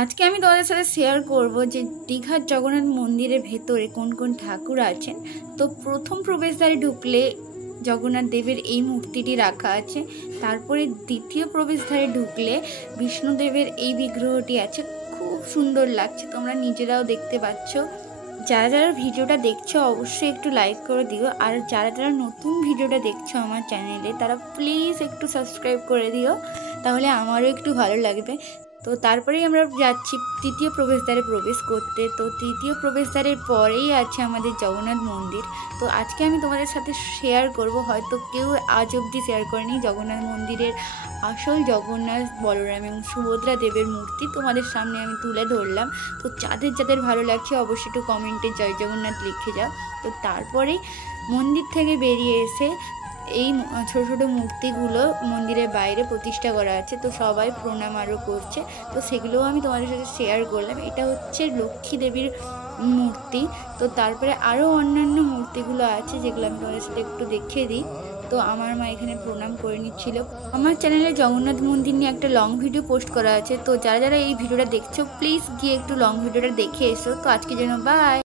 আজকে আমি তোমাদের সাথে শেয়ার করব যে দীঘার জগন্নাথ মন্দিরের ভেতরে কোন কোন ঠাকুর আছেন। তো প্রথম প্রবেশদ্বারে ঢুকলে জগন্নাথ দেবের এই মূর্তিটি রাখা আছে। তারপরে দ্বিতীয় প্রবেশদ্বারে ঢুকলে বিষ্ণুদেবের এই বিগ্রহটি আছে, খুব সুন্দর লাগছে, তোমরা নিজেরাও দেখতে পাচ্ছ। যারা যারা ভিডিওটা দেখছো অবশ্যই একটু লাইক করে দিও, আর যারা যারা নতুন ভিডিওটা দেখছো আমার চ্যানেলে তারা প্লিজ একটু সাবস্ক্রাইব করে দিও, তাহলে আমারও একটু ভালো লাগবে। তো তারপরেই আমরা যাচ্ছি তৃতীয় প্রবেশদ্বারে প্রবেশ করতে। তো তৃতীয় প্রবেশদ্বারের পরেই আছে আমাদের জগন্নাথ মন্দির। তো আজকে আমি তোমাদের সাথে শেয়ার করব, হয়তো কেউ আজ অবধি শেয়ার করেনি, জগন্নাথ মন্দিরের আসল জগন্নাথ, বলরাম এবং সুভদ্রা দেবের মূর্তি তোমাদের সামনে আমি তুলে ধরলাম। তো যাদের যাদের ভালো লাগছে অবশ্যই একটু কমেন্টে জয় জগন্নাথ লিখে যাও। তো তারপরে মন্দির থেকে বেরিয়ে এসে এই ছোটো ছোটো মূর্তিগুলো মন্দিরের বাইরে প্রতিষ্ঠা করা আছে, তো সবাই প্রণাম আরও করছে। তো সেগুলোও আমি তোমাদের সাথে শেয়ার করলাম। এটা হচ্ছে লক্ষ্মী দেবীর মূর্তি। তো তারপরে আরও অন্যান্য মূর্তিগুলো আছে যেগুলো আমি তোমাদের সাথে একটু দেখিয়ে দিই। তো আমার মা এখানে প্রণাম করে নিচ্ছিল। আমার চ্যানেলে জগন্নাথ মন্দির নিয়ে একটা লং ভিডিও পোস্ট করা আছে, তো যারা যারা এই ভিডিওটা দেখছো প্লিজ গিয়ে একটু লং ভিডিওটা দেখে এসো। তো আজকের জন্য বাই।